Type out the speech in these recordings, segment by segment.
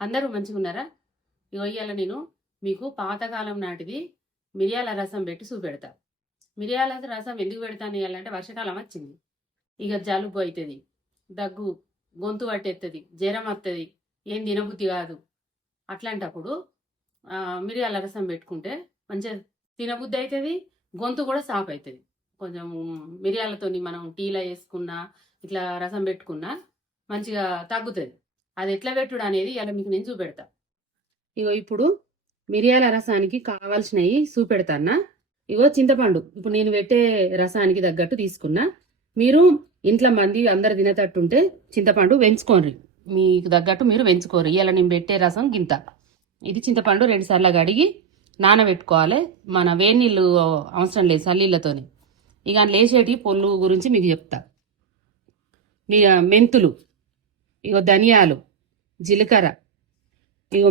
అందరూ మంచిగున్నారా? ఇగో ఇయ్యాల నేను మీకు పాతకాలం నాటిది మిరియాల రసం పెట్టి చూపెడతా. మిరియాల రసం ఎందుకు పెడతాను ఇయ్యాలంటే వర్షాకాలం వచ్చింది. ఇక జలుబు అయితది, దగ్గు, గొంతు పట్టేత్తది, జ్వరం వత్తది, ఏం తినబుద్ధి కాదు. అట్లాంటప్పుడు మిరియాల రసం పెట్టుకుంటే మంచిగా తినబుద్ధి అయితది, గొంతు కూడా సాఫ్ అయితది. కొంచెం మిరియాలతోని మనం టీలో వేసుకున్నా, ఇట్లా రసం పెట్టుకున్నా మంచిగా తగ్గుతది. అది ఎట్లా పెట్టుడు అనేది ఇలా మీకు నేను చూపెడతా. ఇగో ఇప్పుడు మిరియాల రసానికి కావాల్సినవి చూపెడతాన్నా. ఇగో చింతపండు ఇప్పుడు నేను పెట్టే రసానికి తగ్గట్టు తీసుకున్నా. మీరు ఇంట్లో మంది అందరు తినేటట్టుంటే చింతపండు వెంచుకోండి, మీకు తగ్గట్టు మీరు వెంచుకోరు. ఇలా నేను పెట్టే రసం గింత. ఇది చింతపండు 2 సార్లు కడిగి నానబెట్టుకోవాలి. మన వేడి నీళ్ళు అవసరం లేదు, చల్లీళ్ళతోని. ఇక లేచేటి పొల్లు గురించి మీకు చెప్తా. మెంతులు, ఇగో ధనియాలు, జీలకర్ర, ఇగో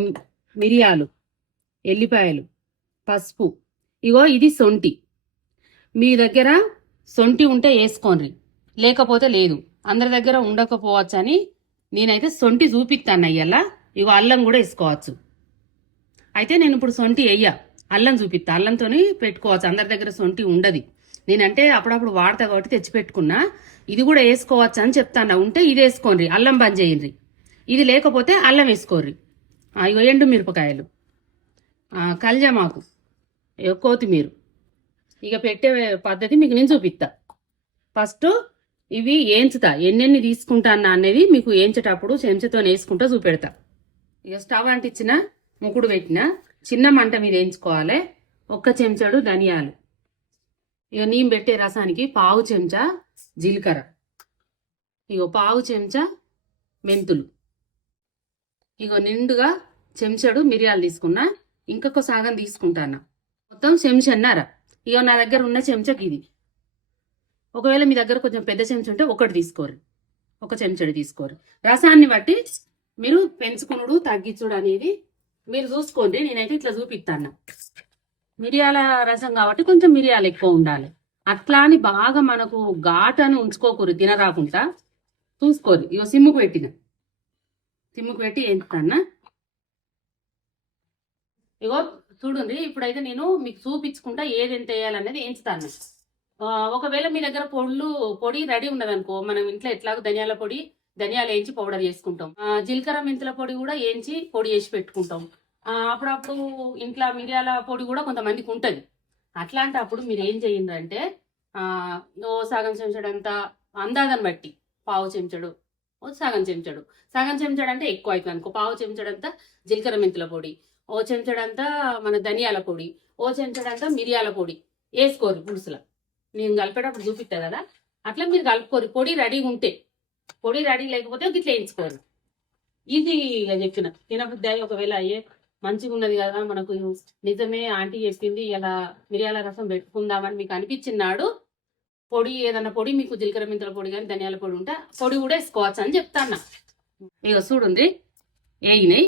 మిరియాలు, ఎల్లిపాయలు, పసుపు, ఇగో ఇది సొంటి. మీ దగ్గర సొంటి ఉంటే వేసుకోండి, లేకపోతే లేదు. అందరి దగ్గర ఉండకపోవచ్చు అని నేనైతే సొంటి చూపిస్తాను అయ్యల్లా. ఇగో అల్లం కూడా వేసుకోవచ్చు. అయితే నేను ఇప్పుడు సొంటి వేయ్యా, అల్లం చూపిస్తా. అల్లంతో పెట్టుకోవచ్చు, అందరి దగ్గర సొంటి ఉండదు. నేనంటే అప్పుడప్పుడు వాడతా కాబట్టి తెచ్చి పెట్టుకున్నా. ఇది కూడా వేసుకోవచ్చు అని చెప్తాను. ఉంటే ఇది వేసుకోండి, అల్లం బంద్ చేయండి. ఇది లేకపోతే అల్లం వేసుకోర్రి. ఇగో ఎండు మిరపకాయలు, కల్జమాకు, కొత్తిమీర. ఇక పెట్టే పద్ధతి మీకు నేను చూపిస్తా. ఫస్ట్ ఇవి ఏంచుతా, ఎన్నెన్ని తీసుకుంటానా అనేది మీకు ఏంచేటప్పుడు చెంచాతో వేసుకుంటా చూపెడతా. ఇక స్టవ్ అంటించిన, ముకుడు పెట్టిన, చిన్న మంట మీద వేయించుకోవాలి. 1 చెంచాడు ధనియాలు, ఇక నేను పెట్టే రసానికి 1/2 చెంచా జీలకర్ర, ఇగో 1/2 చెంచా మెంతులు, ఇగో నిండుగా చెంచాడు మిరియాలు తీసుకున్నా. ఇంకొక సగం తీసుకుంటాను, మొత్తం చెంచన్నర. ఇగో నా దగ్గర ఉన్న చెంచాకి ఇది. ఒకవేళ మీ దగ్గర కొంచెం పెద్ద చెంచా ఉంటే 1 తీసుకోరు, 1 చెంచాడు తీసుకోరు. రసాన్ని బట్టి మీరు పెంచుకునుడు తగ్గించుడు అనేది మీరు చూసుకోండి. నేనైతే ఇట్లా చూపిస్తాను. మిరియాల రసం కాబట్టి కొంచెం మిరియాలు ఎక్కువ ఉండాలి. అట్లా అని బాగా మనకు ఘాటను ఉంచుకోకూరు, తినరాకుండా చూసుకోరు. ఇగో సిమ్ముకు పెట్టి ఎంపుతాన్నా. ఇగో చూడండి, ఇప్పుడైతే నేను మీకు చూపించుకుంటా ఏది ఎంత వేయాలనేది ఎంచుతాను. ఒకవేళ మీ దగ్గర పొడి రెడీ ఉన్నదనుకో, మనం ఇంట్లో ఎట్లాగో ధనియాలు వేయించి పౌడర్ చేసుకుంటాం. జీలకర్ర మెంతుల పొడి కూడా వేయించి పొడి చేసి పెట్టుకుంటాం. అప్పుడప్పుడు ఇంట్లో మిరియాల పొడి కూడా కొంతమందికి ఉంటుంది. అట్లాంటప్పుడు మీరు ఏం చేయండి అంటే, సగం చెంచాడంతా అందాజను బట్టి 1/2 చెంచాడు, సగం చెంచాడు అంటే ఎక్కువ అవుతుంది అనుకో. 1/2 చెంచాడంతా జీలకర్ర మెంతుల పొడి, 1 చెంచాడంతా మన ధనియాల పొడి, 1 చెంచాడంతా మిరియాల పొడి వేసుకోరు పులుసులో. నేను కలిపేటప్పుడు చూపిస్తా కదా, అట్లా మీరు కలుపుకోరు. పొడి రెడీగా ఉంటే, పొడి రెడీ లేకపోతే గిట్లా వేయించుకోరు. ఈజీగా చెప్పిన తినబుద్ధి అయ్యి ఒకవేళ అయ్యే మంచిగా ఉన్నది కదా మనకు, నిజమే ఆంటీ చెప్పింది ఇలా మిరియాల రసం పెట్టుకుందామని మీకు అనిపించినాడు, పొడి ఏదన్నా పొడి మీకు జీలకర్ర మెంతుల పొడి కానీ ధనియాల పొడి ఉంటే పొడి కూడా వేసుకోవచ్చు అని చెప్తాను. ఇక చూడండి, వేగినాయి.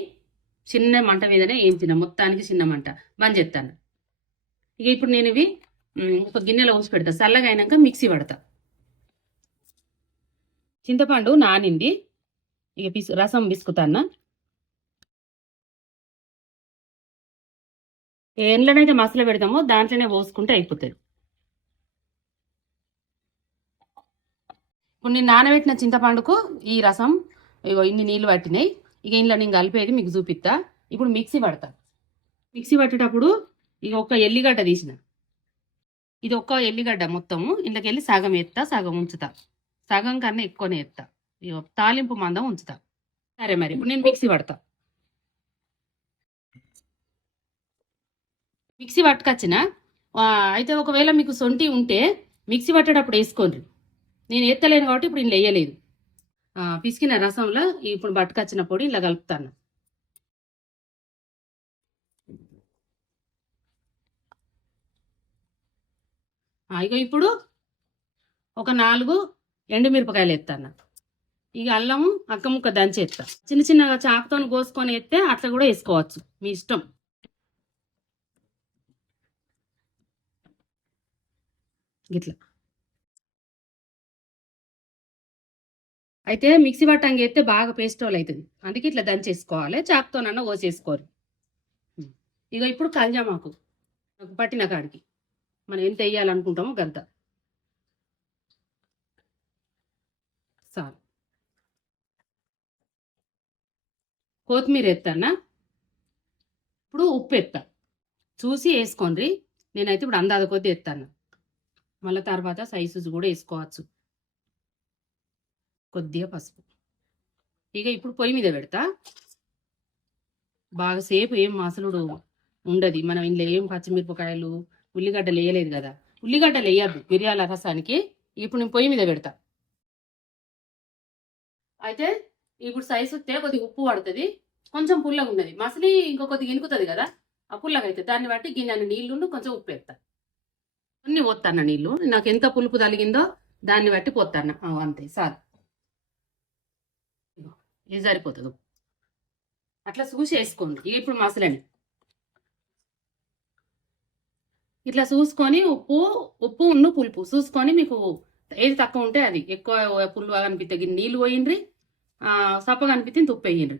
చిన్న మంట మీదనే వేయించిన, మొత్తానికి చిన్న మంట బంద్ చేస్తాను. ఇక ఇప్పుడు నేను ఇవి ఒక గిన్నెలో పోసి పెడతా. చల్లగా అయినాక మిక్సీ పడతా. చింతపండు నానింది, ఇక రసం పిసుకుతాను. ఎండ్లనైతే మసాలా పెడతామో దాంట్లోనే పోసుకుంటే అయిపోతుంది. ఇప్పుడు నేను నానబెట్టిన చింతపండుకు ఈ రసం ఇగో ఇన్ని నీళ్ళు పట్టినాయి. ఇక ఇంట్లో నేను కలిపేది మీకు చూపిస్తా. ఇప్పుడు మిక్సీ పడతా. మిక్సీ పట్టేటప్పుడు ఇక 1 ఎల్లిగడ్డ తీసిన, ఇది 1 ఎల్లిగడ్డ మొత్తము ఇంట్లోకి వెళ్ళి సగం ఎత్తా, సగం ఉంచుతా. సగం కన్నా ఎక్కువనే ఎత్తా. ఇక తాలింపు మందం ఉంచుతా. సరే, మరి ఇప్పుడు నేను మిక్సీ పడతా. మిక్సీ పట్టుకొచ్చిన, అయితే ఒకవేళ మీకు సొంటి ఉంటే మిక్సీ పట్టేటప్పుడు వేసుకోండి. నేను ఎత్తలేను కాబట్టి ఇప్పుడు ఇంట్లో వేయలేదు. పిసికిన రసంలో ఇప్పుడు పట్టుకొచ్చిన పొడి ఇలా కలుపుతాను. ఇక ఇప్పుడు ఒక 4 ఎండుమిరపకాయలు ఎత్తాను. ఇక అల్లము అక్క ముక్క దంచి ఎత్తా. చిన్న చిన్నగా చాకుతో కోసుకొని ఎత్తే అట్లా కూడా వేసుకోవచ్చు, మీ ఇష్టం. ఇట్లా అయితే మిక్సీ పట్టంగా ఎత్తే బాగా పేస్ట్ వాళ్ళు అవుతుంది, అందుకే ఇట్లా దంచేసుకోవాలి, చాకుతోనన్నా కోసేసుకోరు. ఇక ఇప్పుడు కల్జామాకు పట్టిన కాడికి మనం ఎంత వేయాలనుకుంటామో గంత చాలు. కొత్తిమీర ఎత్తన్నా, ఇప్పుడు ఉప్పు ఎత్తా, చూసి వేసుకోండి. నేనైతే ఇప్పుడు అందాద కొద్ది ఎత్తాను, మళ్ళీ తర్వాత సైజెస్ కూడా వేసుకోవచ్చు. కొద్దిగా పసుపు. ఇక ఇప్పుడు పొయ్యి మీద పెడతా. బాగా సేపు ఏం మసలుడు ఉండదు, మనం ఇంట్లో ఏం పచ్చిమిరపకాయలు ఉల్లిగడ్డలు వేయలేదు కదా, ఉల్లిగడ్డలు వేయద్దు మిరియాల రసానికి. ఇప్పుడు నేను పొయ్యి మీద పెడతా. అయితే ఇప్పుడు సైజు వస్తే కొద్దిగా ఉప్పు పడుతుంది, కొంచెం పుల్లగా ఉన్నది మసలి, ఇంకో కొద్దిగా ఇనుకుతుంది కదా ఆ పుల్లగా అయితే, దాన్ని బట్టి గిన్నె నీళ్లు కొంచెం ఉప్పు వేస్తా. అన్ని పోతాన్న నీళ్లు, నాకు ఎంత పులుపు తలిగిందో దాన్ని బట్టి పోతాన్న, అంతే సార్. ఇది సరిపోతుంది, అట్లా చూసి వేసుకోండి. ఇప్పుడు మసలని ఇట్లా చూసుకొని ఉప్పు ఉన్ను పులుపు చూసుకొని, మీకు ఏది తక్కువ ఉంటే అది, ఎక్కువ పుల్లు అనిపిస్తే నీళ్ళు పోయిండ్రి, సప్పగా అనిపిస్తే ఇంత ఉప్పు వేయండి.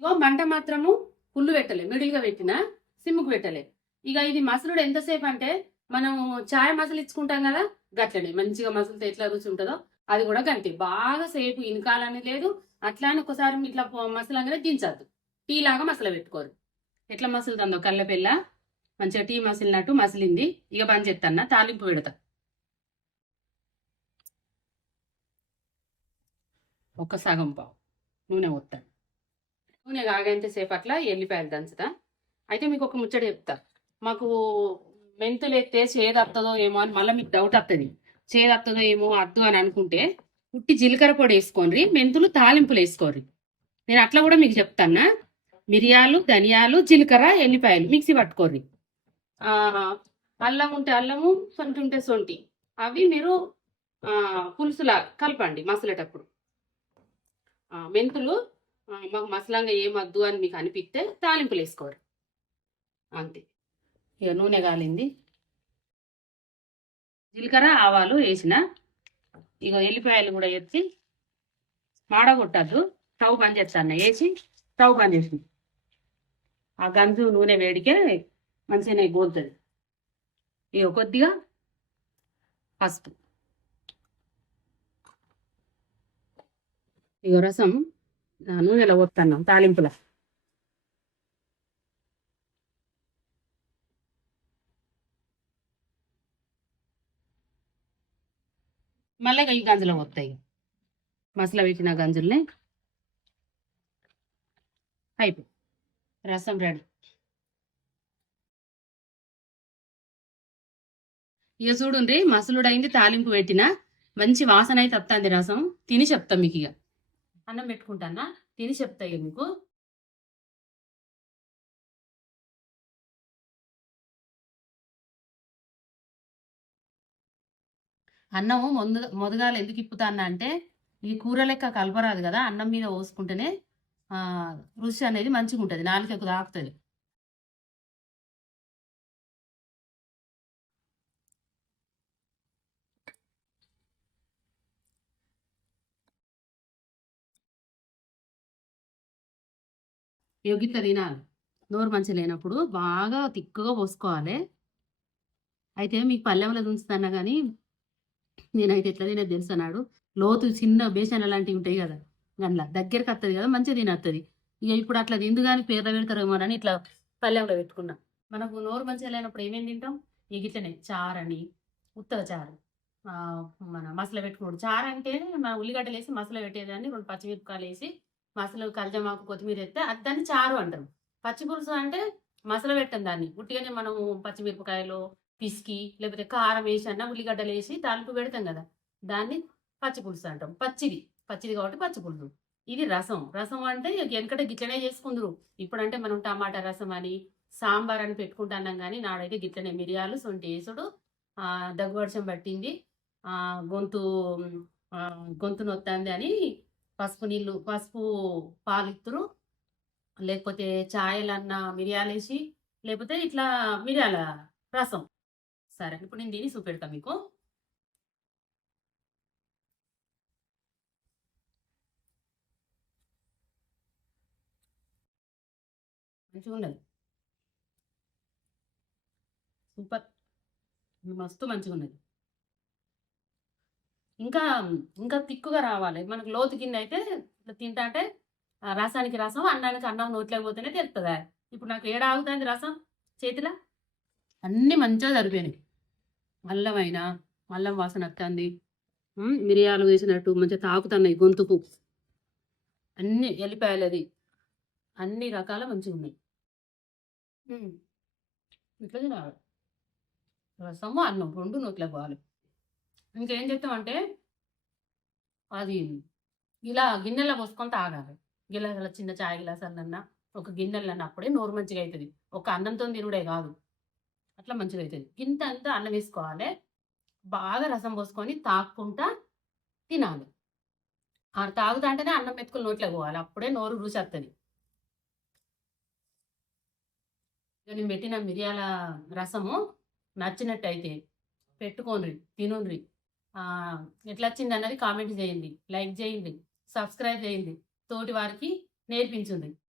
ఇగో మంట మాత్రము పుల్లు పెట్టలే, మిడిల్గా పెట్టిన, సిమ్ముకు పెట్టలే. ఇక ఇది మసలుడు ఎంతసేపు అంటే మనం చాయ్ మసలు ఇచ్చుకుంటాం కదా గట్లనే మంచిగా మసలుతో ఎట్లా రుచి ఉంటుందో అది కూడా గంతే. బాగా సేపు ఇనకాలని లేదు, అట్లా అని ఒకసారి ఇట్లా మసలంగానే దించద్దు, టీ లాగా మసల పెట్టుకోరు. ఎట్లా మసులుతుందో కళ్ళపెల్ల మంచిగా టీ మసిలినట్టు మసిలింది. ఇక బంద్ చేస్తాను, తాలింపు పెడతా. ఒక సగం పావు నూనె పోతాను, నూనె కాగేంత సేపు అట్లా ఎల్లిపాయలు దంచుతా. అయితే మీకు ఒక ముచ్చట చెప్తా, మాకు మెంతులు ఎత్తే చేదత్తదో ఏమో అని మళ్ళీ మీకు డౌట్ వస్తుంది, చేదత్తదో ఏమో అద్దు అని అనుకుంటే పుట్టి జీలకర్ర పొడి వేసుకోండి, మెంతులు తాలింపులు వేసుకోండి. నేను అట్లా కూడా మీకు చెప్తానా, మిరియాలు ధనియాలు జీలకర్ర ఎల్లిపాయలు మిక్సీ పట్టుకోర్రి. అల్లం ఉంటే అల్లము, సొంటి ఉంటే సొంటి, అవి మీరు పులుసులా కలపండి మసలేటప్పుడు. మెంతులు మాకు మసలంగా ఏమద్దు అని మీకు అనిపిస్తే తాలింపులు వేసుకోరు, అంతే. ఇక నూనె కాలింది, జీలకర్ర ఆవాలు వేసిన, ఇక ఎల్లిపాయలు కూడా ఎత్తి మాడగొట్టద్దు, స్టవ్ బంద్ చేస్తాను, వేసి స్టవ్ బంద్ చేసి ఆ గంజు నూనె వేడికే మంచిగానే గోలుతుంది. ఇక కొద్దిగా పసుపు, ఇక రసం నూనెలో పోతున్నాం తాలింపుల. మళ్ళీ ఈ గంజులో పోతాయి, మసాలా పెట్టిన గంజుల్ని. అయిపోయి రసం రెడీ. ఇక చూడుండ్రి మసలుడైంది, తాలింపు పెట్టిన మంచి వాసన అయితే వస్తుంది. రసం తిని చెప్తా మీకు, ఇక అన్నం పెట్టుకుంటానా తిని చెప్తా ఇక మీకు. అన్నము మొదగాల ఎందుకు ఇప్పుతాన్నా అంటే, ఈ కూర లెక్క కలపరాదు కదా, అన్నం మీద పోసుకుంటేనే రుచి అనేది మంచిగా ఉంటుంది, నాలుకకు తాకుతుంది. గిట్ల తినాలి, నోరు మంచిగా లేనప్పుడు బాగా తిక్కుగా పోసుకోవాలి. అయితే మీకు పల్లెంలో దుంచుతున్నా కానీ నేనైతే ఎట్లా తినేది తెలుసన్నాడు, లోతు చిన్న బేసన్ లాంటివి ఉంటాయి కదా, అందులో దగ్గరికి వస్తుంది కదా, మంచిగా తినస్తుంది. ఇక ఇప్పుడు అట్లా తిందు కానీ పేద పెడతారేమోనని ఇట్లా పల్లెంలో పెట్టుకున్నా. మనకు నోరు మంచిగా లేనప్పుడు ఏమేమి తింటాం, ఇక ఇట్లనే చారని, ఉత్తగ చారు, మన మసాలా పెట్టుకున్నాడు. చారు అంటే మన ఉల్లిగడ్డలు వేసి మసాలా పెట్టేదాన్ని, 2 పచ్చిమిరపకాయలు వేసి మసాలా కల్జమాకు కొత్తిమీర వేస్తే అది దాన్ని చారు అంటారు. పచ్చి పులుసు అంటే మసాలా పెట్టం దాన్ని, ఉట్టిగానే మనము పచ్చిమిరపకాయలు పిసికి లేకపోతే కారం వేసి అన్న ఉల్లిగడ్డలు వేసి తాలింపు పెడతాం కదా, దాన్ని పచ్చి పులుసు అంటాం. పచ్చిది కాబట్టి పచ్చి పులుసు. ఇది రసం. రసం అంటే వెనకట గిట్లనే చేసుకుందరు, ఇప్పుడంటే మనం టమాటా రసం అని సాంబార్ అని పెట్టుకుంటున్నాం. కానీ నాడైతే గిట్లనే మిరియాలు సొంటి వేసుడు, దగ్గువర్షం పట్టింది, గొంతు గొంతు నొత్తంది అని పసుపు పాలిత్తురు, లేకపోతే ఛాయలన్నా మిరియాలు వేసి, లేకపోతే ఇట్లా మిరియాల రసం. సరే ఇప్పుడు నేను దీన్ని చూపెడతా మీకు. మంచిగా ఉన్నది, సూపర్, మస్తు మంచిగా ఉన్నది. ఇంకా ఇంకా తిక్కుగా రావాలి మనకు. లోతు గిన్నె అయితే ఇట్లా తింటా అంటే రసానికి రసం, అన్నానికి అన్నం నోట్లోకి పోతేనే తెలుస్తుందా. ఇప్పుడు నాకు ఏడ ఆగుతుంది రసం చేతిలో. అన్నీ మంచిగా సరిపోయినాయి. అల్లం అయినా అల్లం వాసన వస్తుంది, మిరియాలు వేసినట్టు మంచిగా తాకుతున్నాయి గొంతుకు. అన్ని ఎల్లిపాయలు అది అన్ని రకాల మంచిగా ఉన్నాయి. ఇట్లా తినాలి, రసము అన్నం రెండు నోట్లోకి పోవాలి. ఇంకేం చేస్తామంటే అది ఇలా గిన్నెలో పోసుకొని తాగాలి. గిలాసాల చిన్న చాయ్ గిలాసాలన్నా ఒక గిన్నెలన్నా అప్పుడే నోరు మంచిగా అవుతుంది. ఒక అన్నంతో తినుడే కాదు, అట్లా మంచిగా అవుతుంది. గింత అంతా అన్నం వేసుకోవాలి, బాగా రసం పోసుకొని తాక్కుంటా తినాలి. తాగుతా అంటేనే అన్నం మెతుకులు నోట్లోకి పోవాలి, అప్పుడే నోరు రుచి వస్తుంది. నేను పెట్టిన మిరియాల రసము నచ్చినట్టయితే పెట్టుకోండి, తినుండ్రి. ఎట్లా వచ్చింది అన్నది కామెంట్ చేయండి, లైక్ చేయండి, సబ్స్క్రైబ్ చేయండి, తోటి వారికి నేర్పించండి.